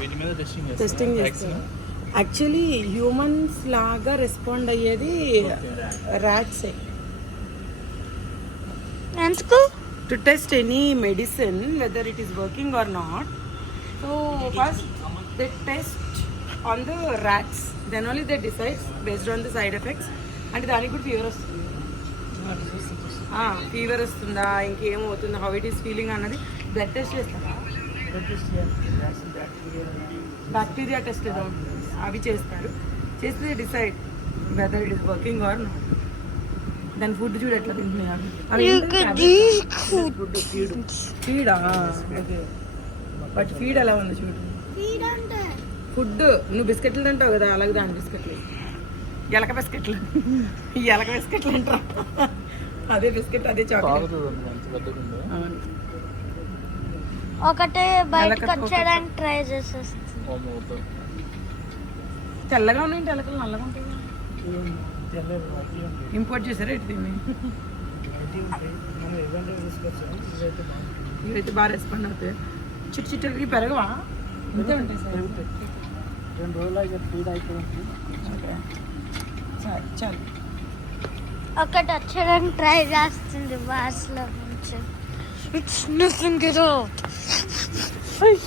వీటి మీద testing testing చేస్తారు. యాక్చువల్లీ హ్యూమన్స్ లాగా రెస్పాండ్ అయ్యేది ర్యాట్సే to test any medicine whether it is working or not so first they test on the rats then only they decides based on the side effects అంటే దానికి కూడా fever వస్తుంది. Fever వస్తుందా ఇంకేం అవుతుందా? How it is feeling అన్నది blood test చేస్తారా. Bacteria test ఏదో. అవి చేస్తారు. చేస్తే decide whether it is working or not దాని ఫుడ్ చూడు ఎట్లా తింటున్నాడు అవి ఫుడ్ ఓకే. బట్ ఫీడ్ ఎలా ఉంది చూడు? ఫుడ్ నువ్వు బిస్కెట్లు తింటావు కదా అలాగే దాని బిస్కెట్లు. ఎలక బిస్కెట్లు. ఈ ఎలక బిస్కెట్లు అంటారా అదే బిస్కెట్ అదే చాక్లెట్. ఒకటే బయటకు వచ్చేయడానికి ట్రై చేసేస్తుంది. తెల్లగా ఉన్నాయి ఎలకలు నల్లగా ఉంటాయి ఇంపోర్ట్ చేశారా ఇటు దీన్ని? ఇవైతే బాగా రెస్పాండ్ అవుతాయి. చిట్టు చిట్టు ఇవి పెరగవా? ఇంతే ఉంటాయి సార్. రెండు రోజులు అయితే ఫీడ్ అయిపోయింది. చాలు. ఒకటి వచ్చేయడానికి ట్రై చేస్తుంది బాస్లో నుంచి. It's nothing はい。